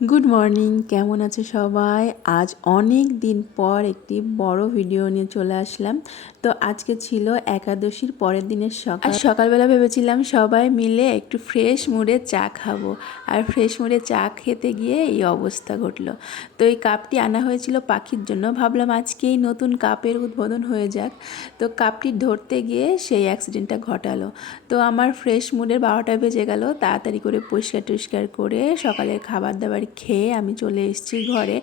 Good morning কেমন আছে সবাই? আজ অনেক দিন পর একটি বড় ভিডিও নিয়ে চলে আসলাম। তো আজকে ছিল একাদশীর পরের দিনের সকাল। সকালবেলা ভেবেছিলাম সবাই মিলে একটু ফ্রেশ মুড়ে চা খাব। আর ফ্রেশ মুড়ে চা খেতে গিয়ে এই অবস্থা ঘটলো। তো এই কাপটি আনা হয়েছিল পাখির জন্য। ভাবলাম আজকেই নতুন কাপের উদ্বোধন হয়ে যাক। তো কাপটি ধরতে গিয়ে সেই অ্যাক্সিডেন্টটা ঘটালো। তো আমার ফ্রেশ মুডের বারোটা বেজে গেল। তাড়াতাড়ি করে পরিষ্কার টরিষ্কার করে সকালের খাবার দাবার খেয়ে আমি চলে এসেছি ঘরে।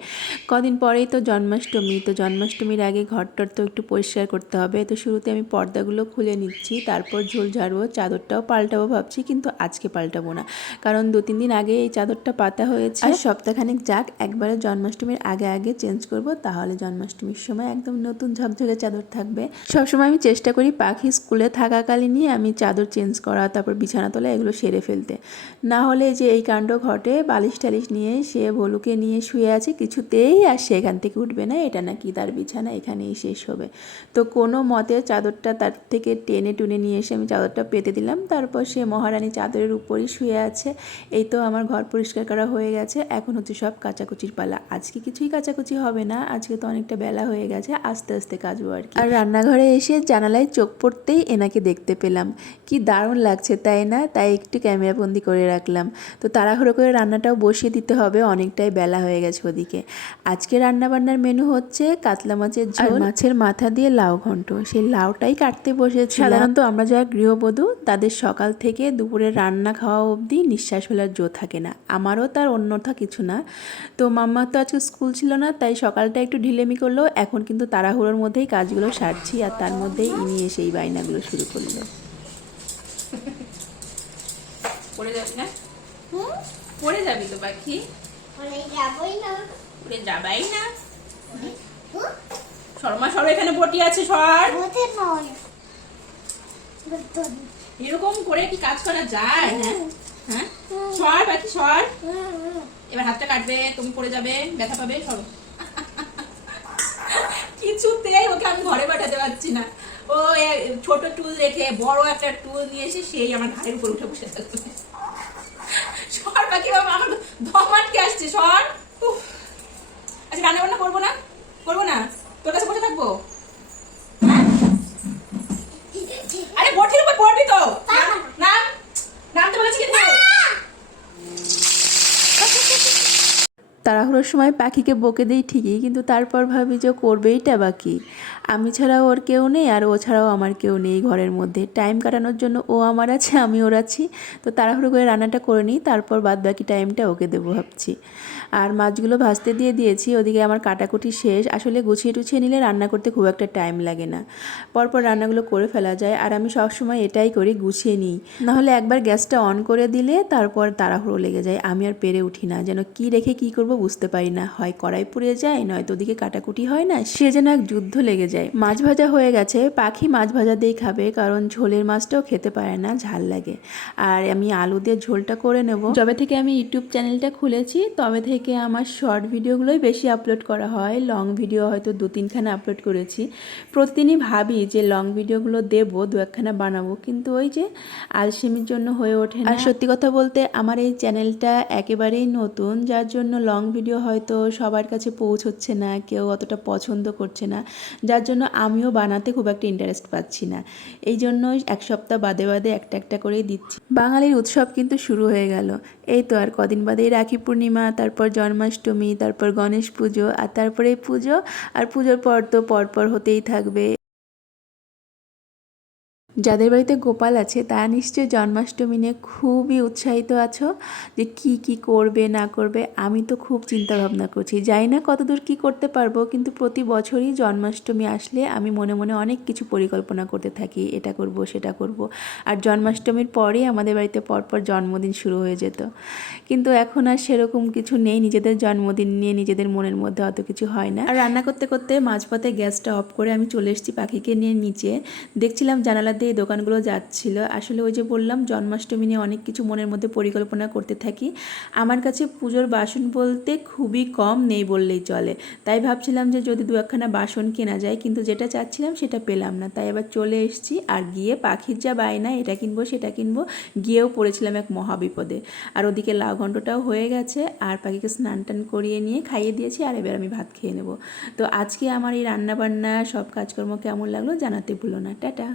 কদিন পরেই তো জন্মাষ্টমী তো জন্মাষ্টমীর আগে ঘরটর তো একটু পরিষ্কার করতে হবে। তো শুরুতে আমি পর্দাগুলো খুলে নিচ্ছি তারপর ঝোল ঝাড়বো চাদরটাও পাল্টাবো ভাবছি কিন্তু আজকে পাল্টাবো না। কারণ দু তিন দিন আগে এই চাদরটা পাতা হয়েছে। আর সপ্তাহখানেক যাক একবারে জন্মাষ্টমীর আগে আগে চেঞ্জ করব তাহলে জন্মাষ্টমীর সময় একদম নতুন ঝকঝকে চাদর থাকবে। সবসময় আমি চেষ্টা করি পাখি স্কুলে থাকাকালীনই আমি চাদর চেঞ্জ করা তারপর বিছানা তোলা এগুলো সেরে ফেলতে। না হলে যে এই কাণ্ড ঘটে বালিশ টালিশ নিয়ে সে ভলুকে নিয়ে শুয়ে আছে, কিছুতেই আর সে এখান থেকে উঠবে না, এটা নাকি তার বিছানা, এখানেই শেষ হবে। তো কোনো মতে চাদরটা তার থেকে টেনে টুনে নিয়ে এসে আমি চাদরটা পেতে দিলাম, তারপর সে মহারানী চাদরের উপরই শুয়ে আছে। এই তো আমার ঘর পরিষ্কার করা হয়ে গেছে, এখন হচ্ছে সব কাচাকুচির পালা। আজকে কিছুই কাচাকুচি হবে না, আজকে তো অনেকটা বেলা হয়ে গেছে, আস্তে আস্তে কাজবো আর কি। আর রান্নাঘরে এসে জানালায় চোখ পড়তেই এনাকে দেখতে পেলাম। কি দারুণ লাগছে, তাই না? তাই একটু ক্যামেরাবন্দি করে রাখলাম। তো তাড়াহুড়ো করে রান্নাটাও বসিয়ে দিতে হবে অনেকটাই বেলা হয়ে গেছে ওদিকে। আজকে রান্নাবান্নার মেনু হচ্ছে কাতলা মাছের ঝোল। মাছের মাথা দিয়ে লাউ ঘন্ট। সেই লাউটাই কাটতে বসেছি সাধারণত আমরা যারা গৃহবধূ তাদের সকাল থেকে দুপুরে রান্না খাওয়া অবধি নিঃশ্বাস ফেলার জো থাকে না। আমারও তার অন্যথা কিছু না। তো মাম্মা তো আজকে স্কুল ছিল না তাই সকালটা একটু ঢিলেমি করল। এখন কিন্তু তাড়াহুড়োর মধ্যেই কাজগুলো সারছি আর তার মধ্যেই ইনি এসে এই বায়নাগুলো শুরু করল। পড়ে না? পড়ে যাবি তো পাখি? মানে যাবই না। শর্মা সর এখানে বটি আছে সর। এরকম করে কি কাজ করা যায়? হ্যাঁ? হ্যাঁ? সর পাখি সর। এবার হাতটা কাটবে তুমি পড়ে যাবে ব্যথা পাবে সর। কিছুতেই ওকে আমি ঘরে পাঠাতে পারছি না। ও ছোট টুল রেখে বড় একটা টুল নিয়ে এসে সেই আমার ঘাড়ের উপর উঠে বসে থাকবে সর পাখি বাবা আমার আটকে সর। আচ্ছা রান্না বান্না করব না? করব না তোর কাছে বসে থাকব হ্যাঁ? আরে বটির উপর পড়বি তো নাম নাম নামতে বলেছি কিন্তু তাড়াহুড়োর সময় পাখিকে বকে দেই ঠিকই, কিন্তু তারপর ভাবি যে করবেইটা বাকি। আমি ছাড়াও ওর কেউ নেই আর ও ছাড়াও আমার কেউ নেই ঘরের মধ্যে। টাইম কাটানোর জন্য ও আমার আছে আমি ওর আছি। তো তাড়াহুড়ো করে রান্নাটা করে নিই, তারপর বাদ বাকি টাইমটা ওকে দেবো ভাবছি। আর মাছগুলো ভাজতে দিয়ে দিয়েছি, ওদিকে আমার কাটাকুটি শেষ। আসলে গুছিয়ে টুছিয়ে নিলে রান্না করতে খুব একটা টাইম লাগে না। পরপর রান্নাগুলো করে ফেলা যায়, আর আমি সবসময় এটাই করি, গুছিয়ে নিই। নাহলে একবার গ্যাসটা অন করে দিলে তারপর তাড়াহুড়ো লেগে যায়। আমি আর পেরে উঠি না, যেন কি রেখে কি করব বুঝতে পারি না। হয় কড়াই পুড়ে যায়, নয়তো ওদিকে কাটাকুটি হয় না, সে যেন এক যুদ্ধ লেগে যায়। মাছ ভাজা হয়ে গেছে, পাখি মাছ ভাজা দিয়েই খাবে, কারণ ঝোলের মাছটাও খেতে পারে না, ঝাল লাগে। আর আমি আলু দিয়ে ঝোলটা করে নেব। যবে থেকে আমি ইউটিউব চ্যানেলটা খুলেছি, তবে থেকে আমার শর্ট ভিডিওগুলোই বেশি আপলোড করা হয়। লং ভিডিও হয়তো দু তিনখানা আপলোড করেছি। প্রতিদিনই ভাবি যে, লং ভিডিওগুলো দেবো, দু একখানা বানাবো, কিন্তু ওই যে আলসেমির জন্য হয়ে ওঠে আর সত্যি কথা বলতে, আমার এই চ্যানেলটা একেবারেই নতুন, যার জন্য লং ভিডিও হয়তো সবার কাছে পৌঁছচ্ছে না, কেউ অতটা পছন্দ করছে না, যার জন্য আমিও বানাতে খুব একটা ইন্টারেস্ট পাচ্ছি না। এই জন্যই এক সপ্তাহ বাদে বাদে একটা একটা করেই দিচ্ছি। বাঙালির উৎসব কিন্তু শুরু হয়ে গেল। এই তো আর কদিন বাদেই রাখি পূর্ণিমা, তারপর জন্মাষ্টমী, তারপর গণেশ পুজো, আর তারপরে পুজো, আর পুজোর পর তো পরপর হতেই থাকবে। যাদের বাড়িতে গোপাল আছে, তারা নিশ্চয়ই জন্মাষ্টমী নিয়ে খুবই উৎসাহিত আছো যে কি কি করবে, না করবে, আমি তো খুব চিন্তা ভাবনা করছি। জানি না কতদূর কি করতে পারব, কিন্তু প্রতি বছরই জন্মাষ্টমী আসলে আমি মনে মনে অনেক কিছু পরিকল্পনা করতে থাকি। এটা করব, সেটা করব। আর জন্মাষ্টমীর পরেই আমাদের বাড়িতে পরপর জন্মদিন শুরু হয়ে যেত। কিন্তু এখন আর সেরকম কিছু নেই। নিজেদের জন্মদিন নিয়ে নিজেদের মনের মধ্যে অত কিছু হয় না। আর রান্না করতে করতে মাঝপথে গ্যাসটা অফ করে আমি চলে এসেছি পাখিকে নিয়ে নিচে। দেখছিলাম জানালার সাথে এই দোকানগুলো যাচ্ছিল। আসলে ওই যে বললাম, জন্মাষ্টমী নিয়ে অনেক কিছু মনের মধ্যে পরিকল্পনা করতে থাকি। আমার কাছে পুজোর বাসন বলতে খুবই কম নেই বললেই চলে। তাই ভাবছিলাম যে যদি দু একখানা বাসন কেনা যায়, কিন্তু যেটা চাচ্ছিলাম সেটা পেলাম না। তাই আবার চলে এসেছি আর গিয়ে পাখির যা বায়না, এটা কিনবো, সেটা কিনবো, গিয়েও পড়েছিলাম এক মহাবিপদে। আর ওদিকে লাউ ঘণ্টটাও হয়ে গেছে, আর পাখিকে স্নান টান করিয়ে নিয়ে খাইয়ে দিয়েছি, আর এবার আমি ভাত খেয়ে নেব। তো আজকে আমার এই রান্নাবান্না, সব কাজকর্ম কেমন লাগল জানাতে ভুলো না। টাটা।